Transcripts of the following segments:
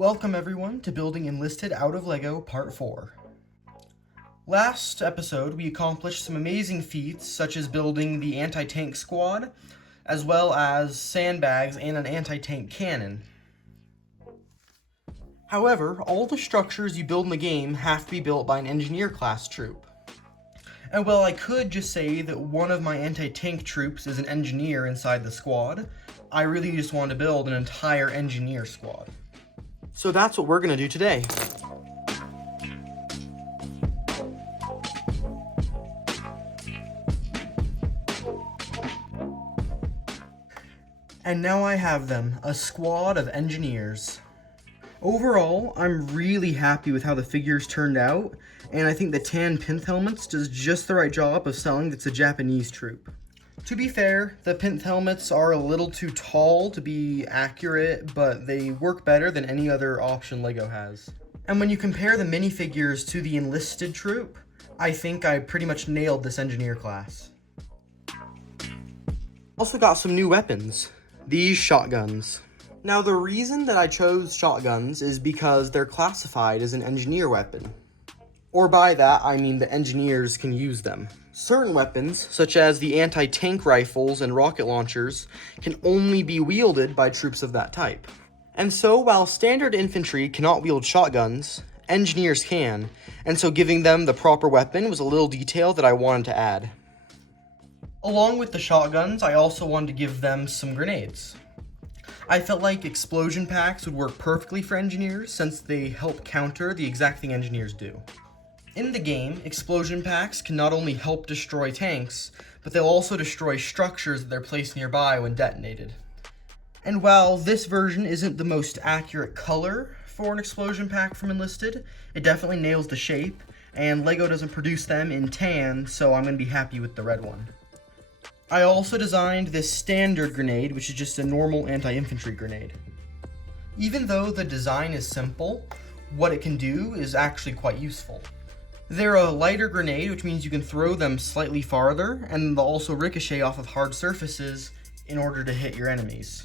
Welcome everyone to building Enlisted out of LEGO Part 4. Last episode we accomplished some amazing feats such as building the anti-tank squad, as well as sandbags and an anti-tank cannon. However, all the structures you build in the game have to be built by an engineer class troop. And while I could just say that one of my anti-tank troops is an engineer inside the squad, I really just wanted to build an entire engineer squad. So that's what we're going to do today. And now I have them, a squad of engineers. Overall, I'm really happy with how the figures turned out, and I think the tan plinth helmets does just the right job of selling that it's a Japanese troop. To be fair, the plinth helmets are a little too tall to be accurate, but they work better than any other option LEGO has. And when you compare the minifigures to the enlisted troop, I think I pretty much nailed this engineer class. Also got some new weapons, these shotguns. Now the reason that I chose shotguns is because they're classified as an engineer weapon. Or by that, I mean the engineers can use them. Certain weapons, such as the anti-tank rifles and rocket launchers, can only be wielded by troops of that type. And so, while standard infantry cannot wield shotguns, engineers can, and so giving them the proper weapon was a little detail that I wanted to add. Along with the shotguns, I also wanted to give them some grenades. I felt like explosion packs would work perfectly for engineers since they help counter the exact thing engineers do. In the game, explosion packs can not only help destroy tanks, but they'll also destroy structures that they're placed nearby when detonated. And while this version isn't the most accurate color for an explosion pack from Enlisted, it definitely nails the shape, and LEGO doesn't produce them in tan, so I'm going to be happy with the red one. I also designed this standard grenade, which is just a normal anti-infantry grenade. Even though the design is simple, what it can do is actually quite useful. They're a lighter grenade, which means you can throw them slightly farther, and they'll also ricochet off of hard surfaces in order to hit your enemies.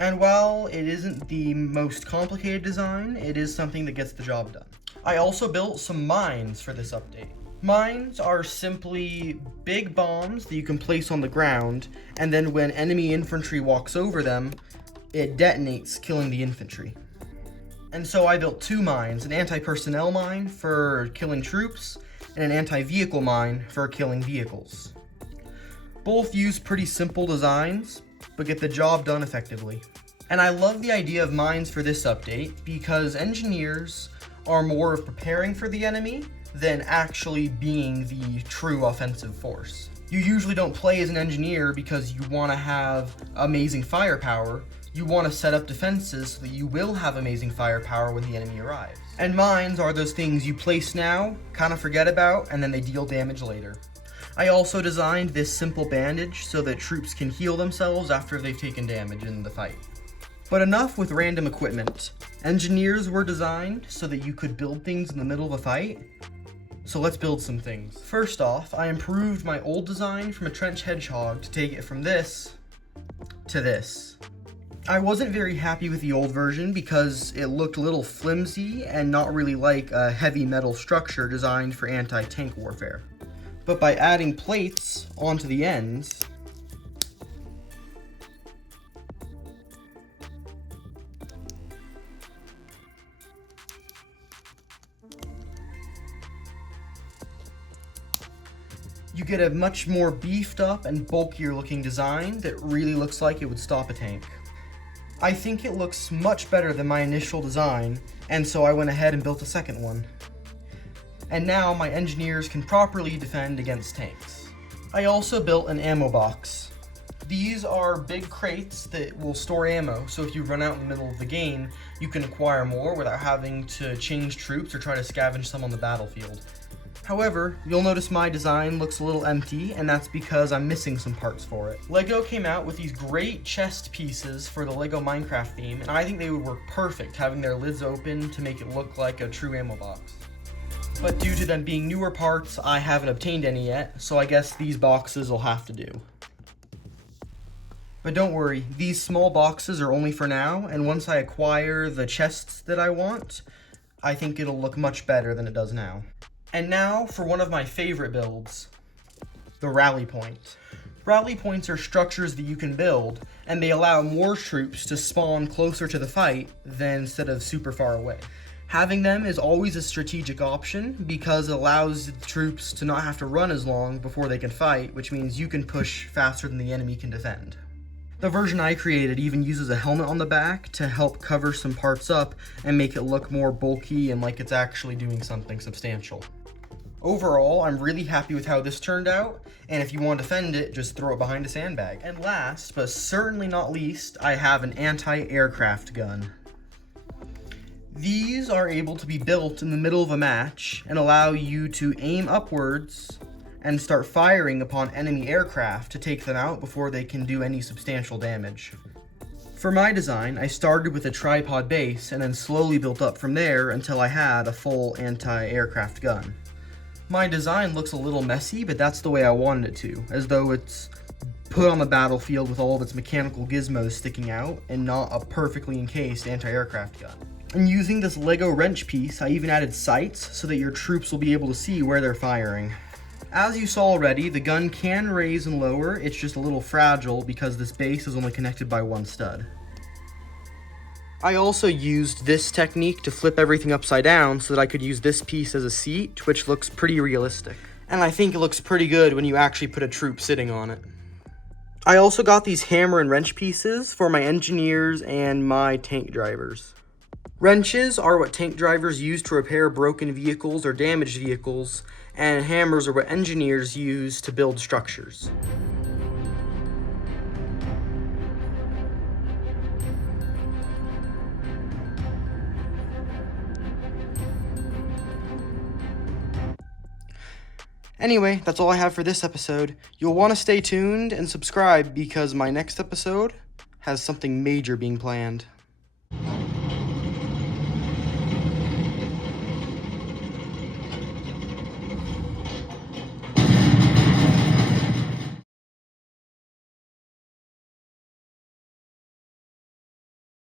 And while it isn't the most complicated design, it is something that gets the job done. I also built some mines for this update. Mines are simply big bombs that you can place on the ground, and then when enemy infantry walks over them, it detonates, killing the infantry. And so I built two mines, an anti-personnel mine for killing troops, and an anti-vehicle mine for killing vehicles. Both use pretty simple designs, but get the job done effectively. And I love the idea of mines for this update, because engineers are more of preparing for the enemy than actually being the true offensive force. You usually don't play as an engineer because you want to have amazing firepower. You want to set up defenses so that you will have amazing firepower when the enemy arrives. And mines are those things you place now, kind of forget about, and then they deal damage later. I also designed this simple bandage so that troops can heal themselves after they've taken damage in the fight. But enough with random equipment. Engineers were designed so that you could build things in the middle of a fight. So let's build some things. First off, I improved my old design from a trench hedgehog to take it from this to this. I wasn't very happy with the old version because it looked a little flimsy and not really like a heavy metal structure designed for anti-tank warfare. But by adding plates onto the ends, you get a much more beefed up and bulkier looking design that really looks like it would stop a tank. I think it looks much better than my initial design, and so I went ahead and built a second one. And now my engineers can properly defend against tanks. I also built an ammo box. These are big crates that will store ammo, so if you run out in the middle of the game, you can acquire more without having to change troops or try to scavenge some on the battlefield. However, you'll notice my design looks a little empty, and that's because I'm missing some parts for it. LEGO came out with these great chest pieces for the LEGO Minecraft theme, and I think they would work perfect having their lids open to make it look like a true ammo box. But due to them being newer parts, I haven't obtained any yet, so I guess these boxes will have to do. But don't worry, these small boxes are only for now, and once I acquire the chests that I want, I think it'll look much better than it does now. And now for one of my favorite builds, the rally point. Rally points are structures that you can build, and they allow more troops to spawn closer to the fight than instead of super far away. Having them is always a strategic option because it allows the troops to not have to run as long before they can fight, which means you can push faster than the enemy can defend. The version I created even uses a helmet on the back to help cover some parts up and make it look more bulky and like it's actually doing something substantial. Overall, I'm really happy with how this turned out, and if you want to defend it, just throw it behind a sandbag. And last, but certainly not least, I have an anti-aircraft gun. These are able to be built in the middle of a match and allow you to aim upwards and start firing upon enemy aircraft to take them out before they can do any substantial damage. For my design, I started with a tripod base and then slowly built up from there until I had a full anti-aircraft gun. My design looks a little messy, but that's the way I wanted it to, as though it's put on the battlefield with all of its mechanical gizmos sticking out and not a perfectly encased anti-aircraft gun. And using this Lego wrench piece, I even added sights so that your troops will be able to see where they're firing. As you saw already, the gun can raise and lower, it's just a little fragile because this base is only connected by one stud. I also used this technique to flip everything upside down so that I could use this piece as a seat, which looks pretty realistic. And I think it looks pretty good when you actually put a troop sitting on it. I also got these hammer and wrench pieces for my engineers and my tank drivers. Wrenches are what tank drivers use to repair broken vehicles or damaged vehicles, and hammers are what engineers use to build structures. Anyway, that's all I have for this episode. You'll want to stay tuned and subscribe because my next episode has something major being planned.